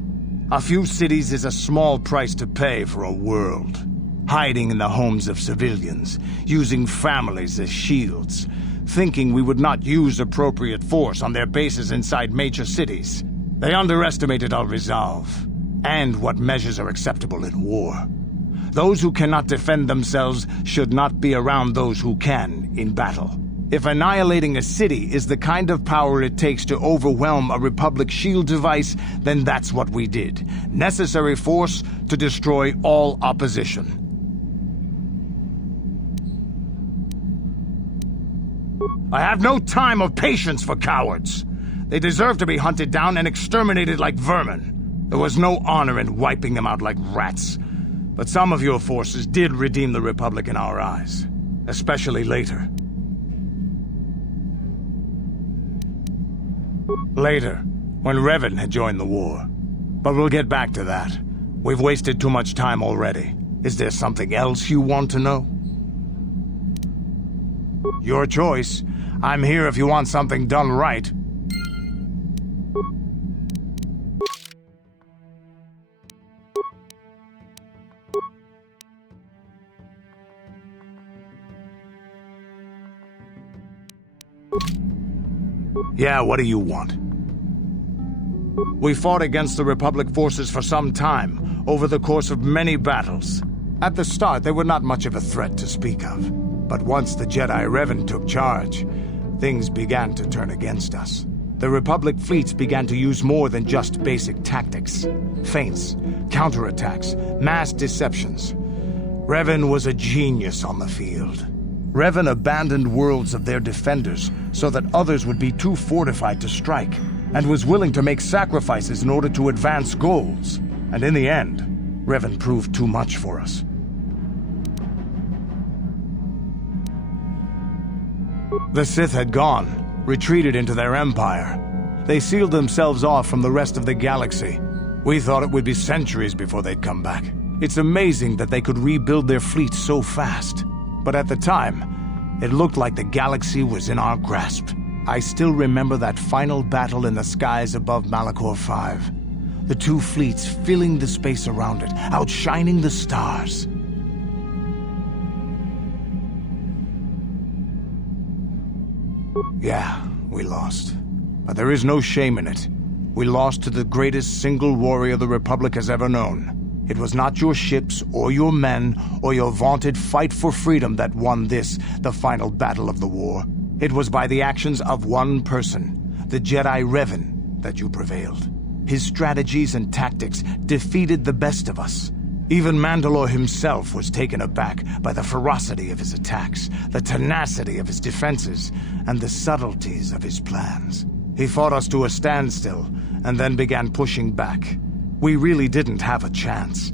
A few cities is a small price to pay for a world. Hiding in the homes of civilians, using families as shields, thinking we would not use appropriate force on their bases inside major cities. They underestimated our resolve, and what measures are acceptable in war. Those who cannot defend themselves should not be around those who can in battle. If annihilating a city is the kind of power it takes to overwhelm a Republic shield device, then that's what we did. Necessary force to destroy all opposition. I have no time or patience for cowards. They deserve to be hunted down and exterminated like vermin. There was no honor in wiping them out like rats. But some of your forces did redeem the Republic in our eyes, especially later. Later, when Revan had joined the war. But we'll get back to that. We've wasted too much time already. Is there something else you want to know? Your choice. I'm here if you want something done right. Yeah, what do you want? We fought against the Republic forces for some time, over the course of many battles. At the start, they were not much of a threat to speak of. But once the Jedi Revan took charge, things began to turn against us. The Republic fleets began to use more than just basic tactics. Feints, counterattacks, mass deceptions. Revan was a genius on the field. Revan abandoned worlds of their defenders so that others would be too fortified to strike. and was willing to make sacrifices in order to advance goals. And in the end, Revan proved too much for us. The Sith had gone, retreated into their empire. They sealed themselves off from the rest of the galaxy. We thought it would be centuries before they'd come back. It's amazing that they could rebuild their fleet so fast. But at the time, it looked like the galaxy was in our grasp. I still remember that final battle in the skies above Malachor 5. The two fleets filling the space around it, outshining the stars. Yeah, we lost. But there is no shame in it. We lost to the greatest single warrior the Republic has ever known. It was not your ships, or your men, or your vaunted fight for freedom that won this, the final battle of the war. It was by the actions of one person, the Jedi Revan, that you prevailed. His strategies and tactics defeated the best of us. Even Mandalore himself was taken aback by the ferocity of his attacks, the tenacity of his defenses, and the subtleties of his plans. He fought us to a standstill, and then began pushing back. We really didn't have a chance.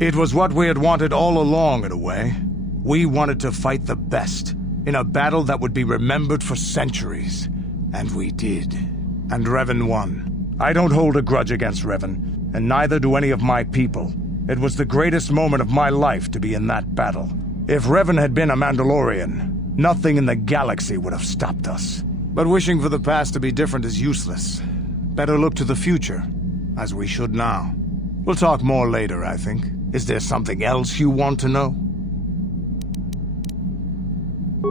It was what we had wanted all along, in a way. We wanted to fight the best, in a battle that would be remembered for centuries. And we did. And Revan won. I don't hold a grudge against Revan, and neither do any of my people. It was the greatest moment of my life to be in that battle. If Revan had been a Mandalorian, nothing in the galaxy would have stopped us. But wishing for the past to be different is useless. Better look to the future, as we should now. We'll talk more later, I think. Is there something else you want to know?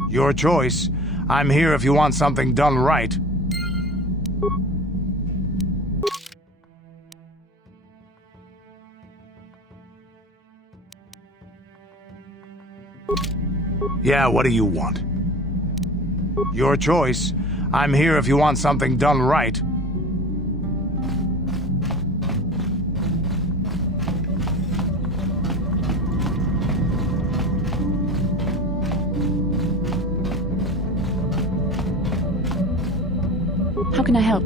Your choice. I'm here if you want something done right. Yeah, what do you want? Your choice. I'm here if you want something done right. How can I help?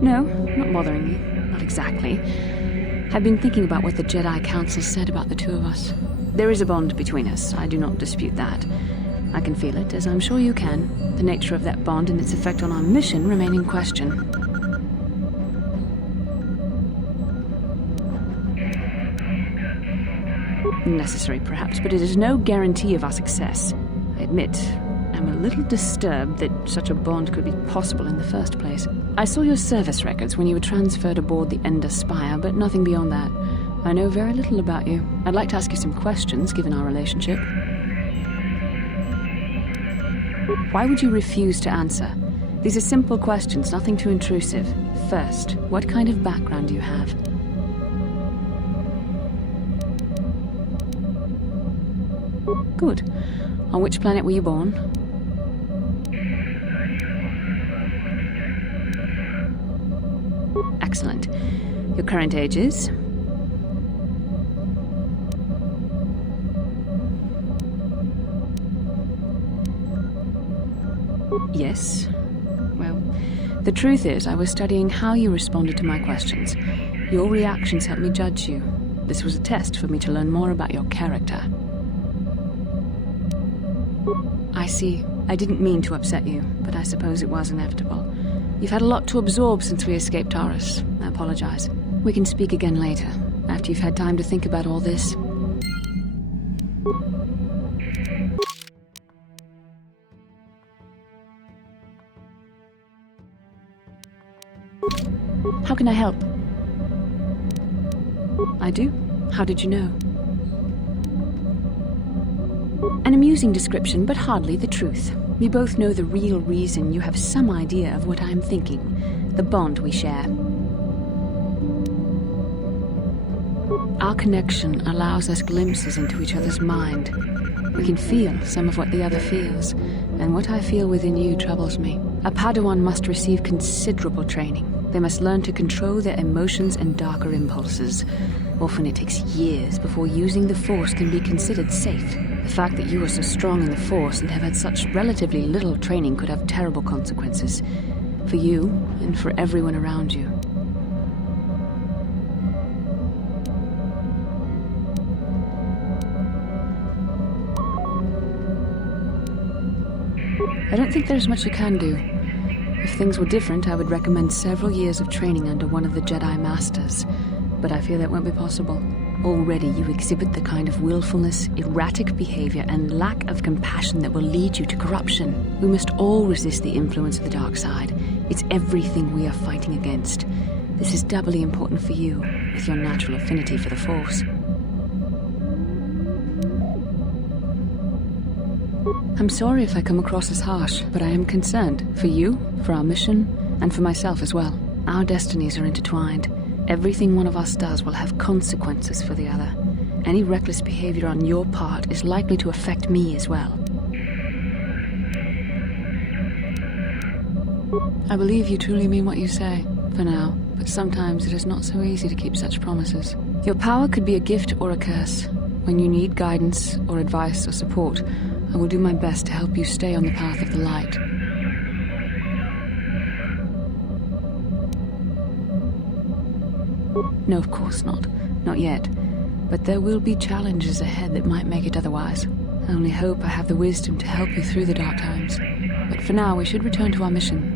No, not bothering you. Not exactly. I've been thinking about what the Jedi Council said about the two of us. There is a bond between us, I do not dispute that. I can feel it, as I'm sure you can. The nature of that bond and its effect on our mission remain in question. Necessary, perhaps, but it is no guarantee of our success. I admit, I'm a little disturbed that such a bond could be possible in the first place. I saw your service records when you were transferred aboard the Ender Spire, but nothing beyond that. I know very little about you. I'd like to ask you some questions, given our relationship. Why would you refuse to answer? These are simple questions, nothing too intrusive. First, what kind of background do you have? Good. On which planet were you born? Excellent. Your current age is? Yes. Well, the truth is, I was studying how you responded to my questions. Your reactions helped me judge you. This was a test for me to learn more about your character. I see. I didn't mean to upset you, but I suppose it was inevitable. You've had a lot to absorb since we escaped Taurus. I apologize. We can speak again later, after you've had time to think about all this. How can I help? I do? How did you know? An amusing description, but hardly the truth. We both know the real reason. You have some idea of what I'm thinking. The bond we share. Our connection allows us glimpses into each other's mind. We can feel some of what the other feels, and what I feel within you troubles me. A Padawan must receive considerable training. They must learn to control their emotions and darker impulses. Often it takes years before using the Force can be considered safe, The fact that you are so strong in the Force and have had such relatively little training could have terrible consequences. For you, and for everyone around you. I don't think there's much you can do. If things were different, I would recommend several years of training under one of the Jedi Masters. But I fear that won't be possible. Already you exhibit the kind of willfulness, erratic behavior, and lack of compassion that will lead you to corruption. We must all resist the influence of the dark side. It's everything we are fighting against. This is doubly important for you, with your natural affinity for the Force. I'm sorry if I come across as harsh, but I am concerned. For you, for our mission, and for myself as well. Our destinies are intertwined. Everything one of us does will have consequences for the other. Any reckless behavior on your part is likely to affect me as well. I believe you truly mean what you say, for now, but sometimes it is not so easy to keep such promises. Your power could be a gift or a curse. When you need guidance or advice or support, I will do my best to help you stay on the path of the light. No, of course not. Not yet. But there will be challenges ahead that might make it otherwise. I only hope I have the wisdom to help you through the dark times. But for now, we should return to our mission.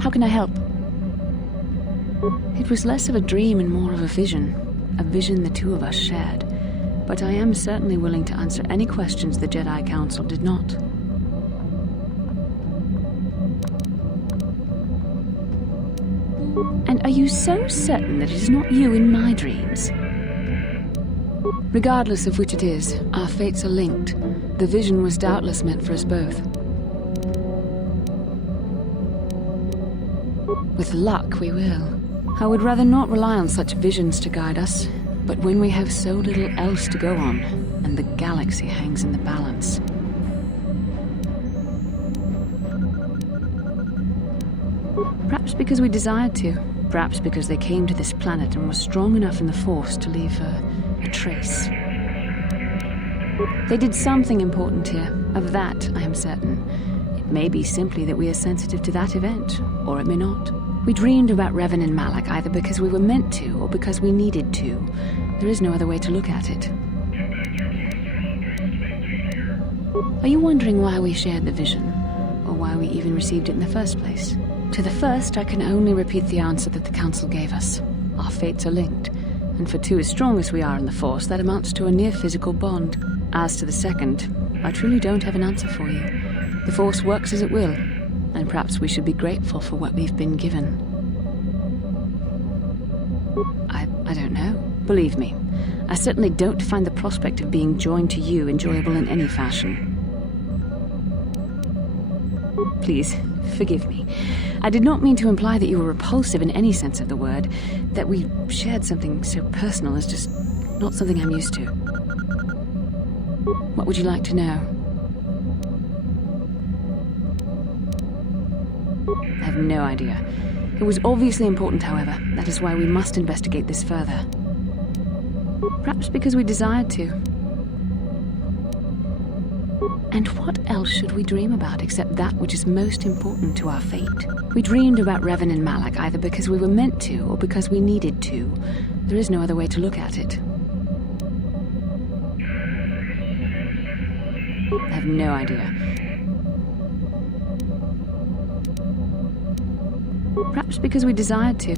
How can I help? It was less of a dream and more of a vision the two of us shared. But I am certainly willing to answer any questions the Jedi Council did not. And are you so certain that it is not you in my dreams? Regardless of which it is, our fates are linked. The vision was doubtless meant for us both. With luck, we will. I would rather not rely on such visions to guide us, but when we have so little else to go on, and the galaxy hangs in the balance. Perhaps because we desired to. Perhaps because they came to this planet and were strong enough in the Force to leave a trace. They did something important here. Of that, I am certain. It may be simply that we are sensitive to that event, or it may not. We dreamed about Revan and Malak either because we were meant to, or because we needed to. There is no other way to look at it. Are you wondering why we shared the vision? Or why we even received it in the first place? To the first, I can only repeat the answer that the Council gave us. Our fates are linked, and for two as strong as we are in the Force, that amounts to a near-physical bond. As to the second, I truly don't have an answer for you. The Force works as it will, and perhaps we should be grateful for what we've been given. I don't know. Believe me, I certainly don't find the prospect of being joined to you enjoyable in any fashion. Please, forgive me. I did not mean to imply that you were repulsive in any sense of the word. That we shared something so personal is just not something I'm used to. What would you like to know? I have no idea. It was obviously important, however. That is why we must investigate this further. Perhaps because we desired to. And what else should we dream about except that which is most important to our fate? We dreamed about Revan and Malak either because we were meant to or because we needed to. There is no other way to look at it. I have no idea. Perhaps because we desired to.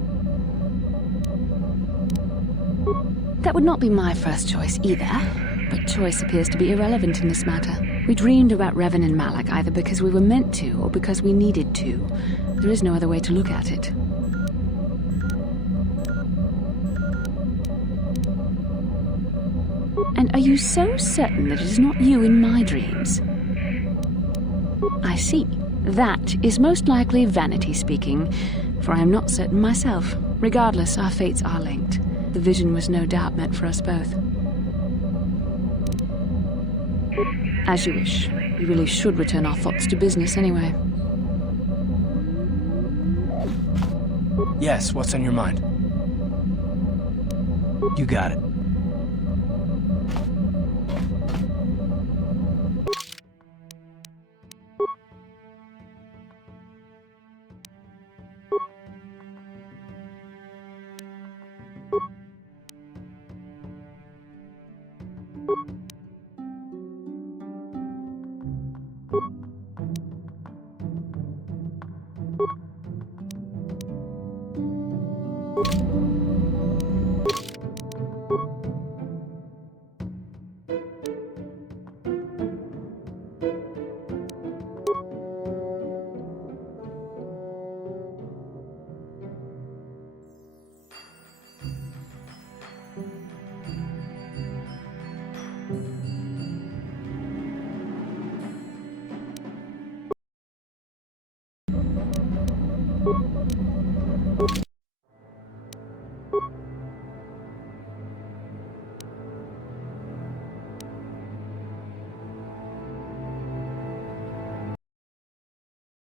That would not be my first choice either, but choice appears to be irrelevant in this matter. We dreamed about Revan and Malak either because we were meant to or because we needed to. There is no other way to look at it. And are you so certain that it is not you in my dreams? I see. That is most likely vanity speaking, for I am not certain myself. Regardless, our fates are linked. The vision was no doubt meant for us both. As you wish. We really should return our thoughts to business anyway. Yes, what's on your mind? You got it.